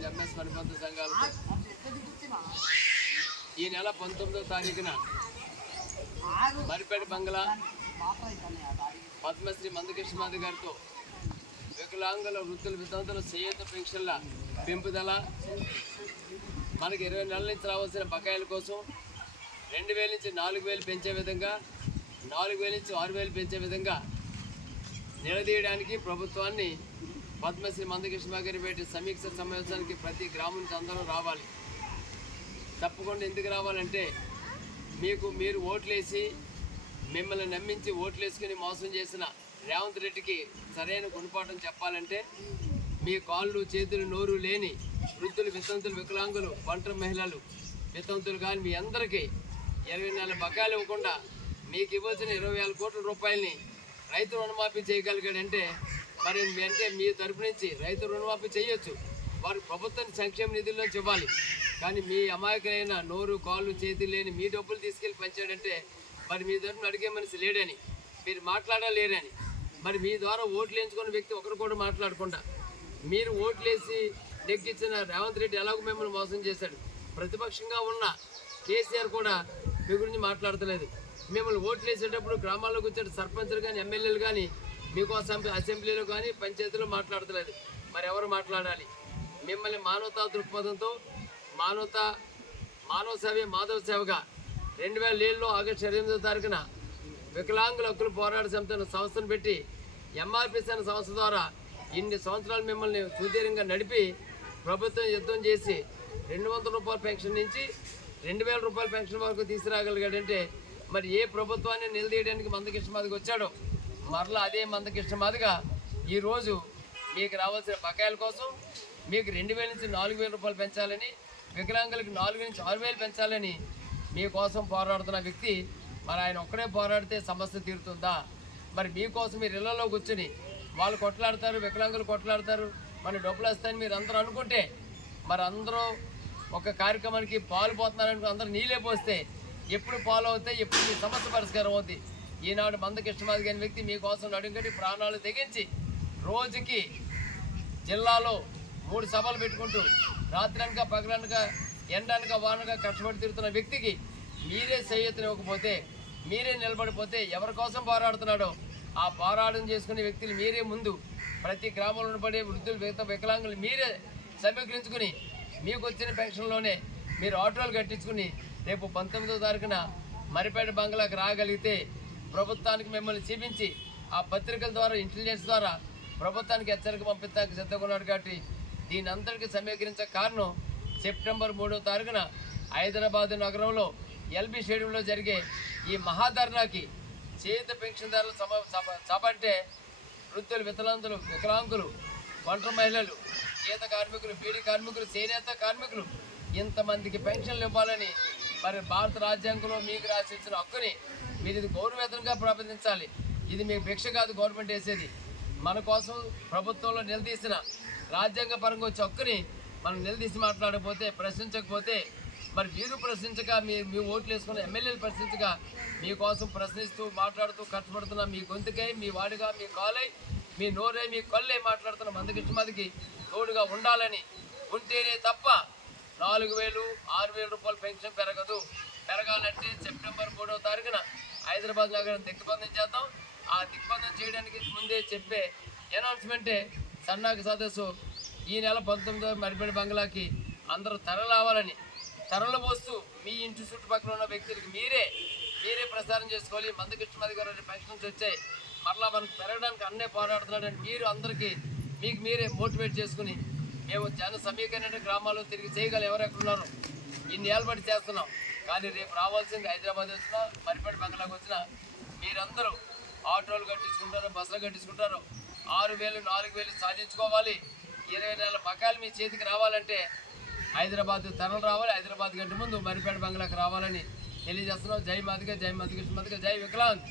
సంఘ ఎంఎస్ అనుబంధ సంఘాలతో ఈ నెల 19వ తారీఖున మరిపేట బంగ్లా పద్మశ్రీ మందకృష్ణమాది గారితో వికలాంగుల వృద్ధుల వితంతుల చేయూత పెన్షన్ల పెంపుదల, మనకి 20 నెలల నుంచి రావాల్సిన బకాయిల కోసం 2000 నుంచి 4000 పెంచే విధంగా, 4000 నుంచి 6000 పెంచే విధంగా నిలదీయడానికి ప్రభుత్వాన్ని పద్మశ్రీ మందకృష్ణ గారి పెట్టి సమీక్ష సమావేశానికి ప్రతి గ్రామం నుంచి అందరూ రావాలి. తప్పకుండా ఎందుకు రావాలంటే మీరు ఓట్లేసి మిమ్మల్ని నమ్మించి ఓట్లేసుకుని మోసం చేసిన రేవంత్ రెడ్డికి సరైన గుణపాఠం చెప్పాలంటే మీ కాళ్ళు చేతులు నోరు లేని వృద్ధులు, వితంతులు, వికలాంగులు, ఒంటరి మహిళలు, వితంతులు కానీ మీ అందరికీ 20 నెలల బకాయిలు ఇవ్వకుండా మీకు ఇవ్వాల్సిన 20,000 కోట్ల రూపాయలని రైతు రుణమాఫీ చేయగలిగాడంటే మరి అంటే మీ తరపు నుంచి రైతు రుణమాఫీ చేయొచ్చు, వారు ప్రభుత్వం సంక్షేమ నిధుల్లోంచి ఇవ్వాలి. కానీ మీ అమాయకులైన నోరు కాళ్ళు చేతులు లేని మీ డబ్బులు తీసుకెళ్ళి పంచాడంటే మరి మీ తరపున అడిగే మనిషి లేడని, మీరు మాట్లాడలేరని, మరి మీ ద్వారా ఓట్లు వేయించుకున్న వ్యక్తి ఒకరు కూడా మాట్లాడకుండా మీరు ఓట్లేసి నెగ్గించిన రేవంత్ రెడ్డి ఎలాగో మిమ్మల్ని మోసం చేశాడు. ప్రతిపక్షంగా ఉన్న కేసీఆర్ కూడా మీ గురించి మాట్లాడతలేదు. మిమ్మల్ని ఓట్లు వేసేటప్పుడు గ్రామాల్లోకి వచ్చే సర్పంచులు కానీ ఎమ్మెల్యేలు కానీ మీకోసం అసెంబ్లీలో కానీ పంచాయతీలో మాట్లాడతలేదు. మరి ఎవరు మాట్లాడాలి? మిమ్మల్ని మానవతా దృక్పథంతో మానవ సేవే మాధవ సేవగా 2007లో ఆగస్టు 28వ తారీఖున వికలాంగుల హక్కుల పోరాట సమితి అనే సంస్థను పెట్టి ఎంఆర్పిసి అనే సంస్థ ద్వారా ఇన్ని సంవత్సరాలు మిమ్మల్ని సుదీర్ఘంగా నడిపి ప్రభుత్వం యుద్ధం చేసి 200 రూపాయల పెన్షన్ నుంచి 2000 రూపాయల పెన్షన్ వరకు తీసుకురాగలిగాడంటే మరి ఏ ప్రభుత్వాన్ని నిలదీయడానికి మందకృష్ణమాదిగా వచ్చాడో మరలా అదే మందకృష్ణమాదిగా ఈరోజు మీకు రావాల్సిన బకాయిల కోసం మీకు 2000 నుంచి 4000 రూపాయలు పెంచాలని, వికలాంగులకు 4000 నుంచి 6000 పెంచాలని మీకోసం పోరాడుతున్న వ్యక్తి మరి ఆయన ఒక్కడే పోరాడితే సమస్య తీరుతుందా? మరి మీకోసం మీరు ఇళ్లలో కూర్చుని వాళ్ళు కొట్లాడతారు, వికలాంగులు కొట్లాడతారు, మన డబ్బులు వస్తాయని మీరు అందరూ అనుకుంటే మరి అందరూ ఒక కార్యక్రమానికి పాలు పోతున్నారని అందరూ నీళ్ళే పోస్తే ఎప్పుడు పాలు అవుతాయి, ఎప్పుడు మీ సమస్య పరిష్కారం అవుతుంది? ఈనాడు మందకృష్ణమాది గారి వ్యక్తి మీకోసం నడుంకటి ప్రాణాలు తెగించి రోజుకి జిల్లాలో 3 సభలు పెట్టుకుంటూ రాత్రి అనక పగలనక ఎండనక వానక కష్టపడి తిరుగుతున్న వ్యక్తికి మీరే చేయూతనివ్వకపోతే, మీరే నిలబడిపోతే ఎవరి కోసం పోరాడుతున్నాడో ఆ పోరాటం చేసుకునే వ్యక్తులు మీరే ముందు ప్రతి గ్రామంలో పడే వృద్ధులు, వికలాంగులు మీరే సమీకరించుకుని మీకు వచ్చిన పెన్షన్లోనే మీరు ఆటోలు కట్టించుకుని రేపు 19వ తారీఖున మరిపేట బంగ్లాకి రాగలిగితే ప్రభుత్వానికి మిమ్మల్ని చూపించి ఆ పత్రికల ద్వారా ఇంటెలిజెన్స్ ద్వారా ప్రభుత్వానికి హెచ్చరిక పంపించడానికి సిద్ధంగా ఉన్నాడు. కాబట్టి దీని అంతటికి సమీకరించే కారణం సెప్టెంబర్ 3వ తారీఖున హైదరాబాద్ నగరంలో ఎల్బీ స్టేడియంలో జరిగే ఈ మహాధర్నాకి చేయూత పెన్షన్దారుల సభ అంటే వృద్ధులు, వితంతులు, వికలాంగులు, ఒంటరి మహిళలు, గీత కార్మికులు, బీడీ కార్మికులు, చేనేత కార్మికులు ఇంతమందికి పెన్షన్లు ఇవ్వాలని మరి భారత రాజ్యాంగంలో మీకు రాసి ఇచ్చిన హక్కుని మీరు ఇది గౌరవవేతనంగా ప్రవర్తించాలి. ఇది మీకు భిక్ష కాదు గవర్నమెంట్ వేసేది. మన కోసం ప్రభుత్వంలో నిలదీసిన రాజ్యాంగ పరంగా వచ్చే హక్కుని మనం నిలదీసి మాట్లాడకపోతే, ప్రశ్నించకపోతే మరి మీరు ప్రశ్నించక మీ ఓట్లు వేసుకున్న ఎమ్మెల్యేలు ప్రశ్నించక మీకోసం ప్రశ్నిస్తూ మాట్లాడుతూ కష్టపడుతున్న మీ గొంతుకై, మీ వాడిగా, మీ కాలై, మీ నోరై, మీ కళ్ళై మాట్లాడుతున్న మందకృష్ణమాదికి తోడుగా ఉండాలని ఉంటేనే తప్ప 4000, 6000 రూపాయల పెన్షన్ పెరగాలంటే సెప్టెంబర్ 3వ తారీఖున హైదరాబాద్ నగరం దిగ్బంధం చేద్దాం. ఆ దిగ్బంధం చేయడానికి ముందే చెప్పే అనౌన్స్మెంటే సన్నాహక సదస్సు ఈ నెల 19వ మరిపేట బంగ్లాకి అందరూ తరలిరావాలని, తరలిపోస్తూ మీ ఇంటి చుట్టుపక్కల ఉన్న వ్యక్తులకి మీరే ప్రసారం చేసుకోవాలి. మందకృష్ణమాది గారు పెన్షన్స్ వచ్చాయి, మరలా మనకు పెరగడానికి అన్నే పోరాడుతున్నాడని మీరు అందరికీ మీకు మీరే మోటివేట్ చేసుకుని మేము జన సమీకరణ గ్రామాల్లో తిరిగి చేయగలం. ఎవరెక్కడున్నారు ఇన్ని ఏళ్ళ బట్టి చేస్తున్నాం. కానీ రేపు రావాల్సింది హైదరాబాద్ వచ్చినా, మరిపేట బంగ్లాకి వచ్చినా మీరందరూ ఆటోలు కట్టించుకుంటారు, బస్సులు కట్టించుకుంటారు. 6000, 4000 సాధించుకోవాలి. 20 నెలల బకాయిలు మీ చేతికి రావాలంటే హైదరాబాద్ తరలి రావాలి. హైదరాబాద్ గంట ముందు మరిపేట బంగ్లాకి రావాలని తెలియజేస్తున్నాం. జై మాదిగ, జై మందకృష్ణమాదిగ, జై వికలాంగ్.